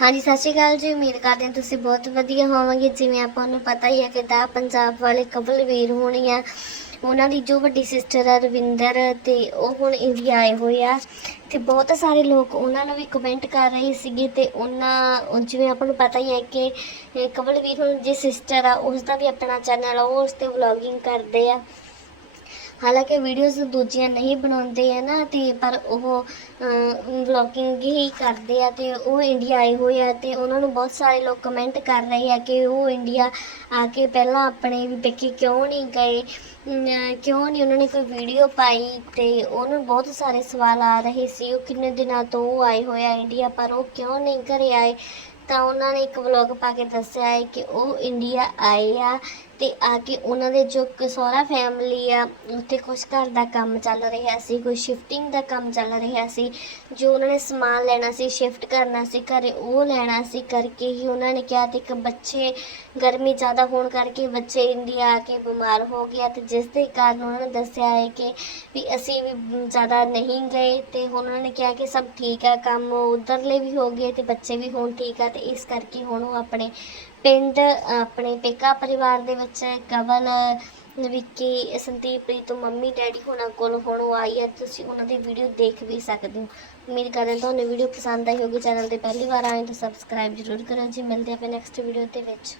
ਹਾਂਜੀ, ਸਤਿ ਸ਼੍ਰੀ ਅਕਾਲ ਜੀ। ਉਮੀਦ ਕਰਦੇ ਹਾਂ ਤੁਸੀਂ ਬਹੁਤ ਵਧੀਆ ਹੋਵੋਗੇ। ਜਿਵੇਂ ਆਪਾਂ ਨੂੰ ਪਤਾ ਹੀ ਹੈ ਕਿ ਦਾ ਪੰਜਾਬ ਵਾਲੇ ਕਬਲ ਵੀਰ ਹੋਣੀ ਆ। ਉਹਨਾਂ ਦੀ ਜੋ ਵੱਡੀ ਸਿਸਟਰ ਆ ਰਵਿੰਦਰ ਤੇ ਉਹ ਹੁਣ ਇੰਡੀਆ ਆਏ ਹੋਏ ਆ। ਤੇ ਬਹੁਤ ਸਾਰੇ ਲੋਕ ਉਹਨਾਂ ਨੂੰ ਵੀ ਕਮੈਂਟ ਕਰ ਰਹੇ ਸੀਗੇ ਤੇ ਉਹਨਾਂ ਜਿਵੇਂ ਆਪਾਂ ਨੂੰ ਪਤਾ ਹੀ ਹੈ ਕਿ ਕਬਲਵੀਰ ਹੁਣ ਜੇ ਸਿਸਟਰ ਆ ਉਸ ਦਾ ਵੀ ਆਪਣਾ ਚੈਨਲ ਆ, ਉਹ ਉਸ ਤੇ ਵਲੌਗਿੰਗ ਕਰਦੇ ਆ। ਹਾਲਾਂਕਿ ਵੀਡੀਓਜ਼ ਦੂਜੀਆਂ ਨਹੀਂ ਬਣਾਉਂਦੇ ਆ ਨਾ, ਤੇ ਪਰ ਉਹ ਵਲੌਗਿੰਗ ਹੀ ਕਰਦੇ ਆ ਤੇ ਉਹ ਇੰਡੀਆ ਆਏ ਹੋਏ ਆ ਤੇ ਉਹਨਾਂ ਨੂੰ ਬਹੁਤ ਸਾਰੇ ਲੋਕ ਕਮੈਂਟ ਕਰ ਰਹੇ ਆ ਕਿ ਉਹ ਇੰਡੀਆ ਆ ਕੇ ਪਹਿਲਾਂ ਆਪਣੇ ਵੀ ਪੇਕੇ ਕਿਉਂ ਨਹੀਂ ਗਏ ਕਿਉਂ ਨਹੀਂ ਉਹਨਾਂ ਨੇ ਕੋਈ ਵੀਡੀਓ ਪਾਈ ਤੇ ਉਹਨੂੰ ਬਹੁਤ ਸਾਰੇ ਸਵਾਲ ਆ ਰਹੇ ਸੀ, ਉਹ ਕਿੰਨੇ ਦਿਨਾਂ ਤੋਂ ਉਹ ਆਏ ਹੋਏ ਆ ਇੰਡੀਆ ਪਰ ਉਹ ਕਿਉਂ ਨਹੀਂ ਘਰੇ ਆਏ? ਤਾਂ ਉਹਨਾਂ ਨੇ ਇੱਕ ਵਲੌਗ ਪਾ ਕੇ ਦੱਸਿਆ ਹੈ ਕਿ ਉਹ ਇੰਡੀਆ ਆਏ ਆ ਤੇ ਆ ਕੇ ਉਹਨਾਂ ਦੇ ਜੋ ਕਸੌਰਾ ਫੈਮਿਲੀ ਆ, ਉੱਥੇ ਕੁਝ ਘਰ ਦਾ ਕੰਮ ਚੱਲ ਰਿਹਾ ਸੀ, ਕੋਈ ਸ਼ਿਫਟਿੰਗ ਦਾ ਕੰਮ ਚੱਲ ਰਿਹਾ ਸੀ, ਜੋ ਉਹਨਾਂ ਨੇ ਸਮਾਨ ਲੈਣਾ ਸੀ ਸ਼ਿਫਟ ਕਰਨਾ ਸੀ, ਘਰੇ ਉਹ ਲੈਣਾ ਸੀ ਕਰਕੇ ਹੀ ਉਹਨਾਂ ਨੇ ਕਿਹਾ ਤੇ ਇੱਕ ਬੱਚੇ ਗਰਮੀ ਜ਼ਿਆਦਾ ਹੋਣ ਕਰਕੇ ਬੱਚੇ ਇੰਡੀਆ ਆ ਕੇ ਬਿਮਾਰ ਹੋ ਗਿਆ ਤੇ ਜਿਸ ਦੇ ਕਾਰਨ ਉਹਨਾਂ ਨੇ ਦੱਸਿਆ ਹੈ ਕਿ ਵੀ ਅਸੀਂ ਵੀ ਜ਼ਿਆਦਾ ਨਹੀਂ ਗਏ ਤੇ ਉਹਨਾਂ ਨੇ ਕਿਹਾ ਕਿ ਸਭ ਠੀਕ ਆ, ਕੰਮ ਉਧਰਲੇ ਵੀ ਹੋ ਗਏ ਤੇ ਬੱਚੇ ਵੀ ਹੁਣ ਠੀਕ ਆ ਤੇ ਇਸ ਕਰਕੇ ਹੁਣ ਉਹ ਆਪਣੇ ਪਿੰਡ, ਆਪਣੇ ਪੇਕਾ ਪਰਿਵਾਰ ਦੇ ਵਿੱਚ ਕਵਲ ਵਿੱਕੀ ਸੰਦੀਪ ਪ੍ਰੀਤ ਮੰਮੀ, ਡੈਡੀ ਹੋਣਾ ਕੋਲ ਹੁਣ ਉਹ ਆਈ ਹੈ। ਤੁਸੀਂ ਉਹਨਾਂ ਦੀ ਵੀਡੀਓ ਦੇਖ ਵੀ ਸਕਦੇ ਹੋ। ਉਮੀਦ ਕਰਦੇ ਹਾਂ ਤੁਹਾਨੂੰ ਵੀਡੀਓ ਪਸੰਦ ਆਈ ਹੋਗੀ ਚੈਨਲ ਤੇ ਪਹਿਲੀ ਵਾਰ ਆਏ ਤਾਂ ਸਬਸਕ੍ਰਾਈਬ ਜ਼ਰੂਰ ਕਰੋ ਜੀ। ਮਿਲਦੇ ਆਪਾਂ ਨੈਕਸਟ ਵੀਡੀਓ ਦੇ ਵਿੱਚ।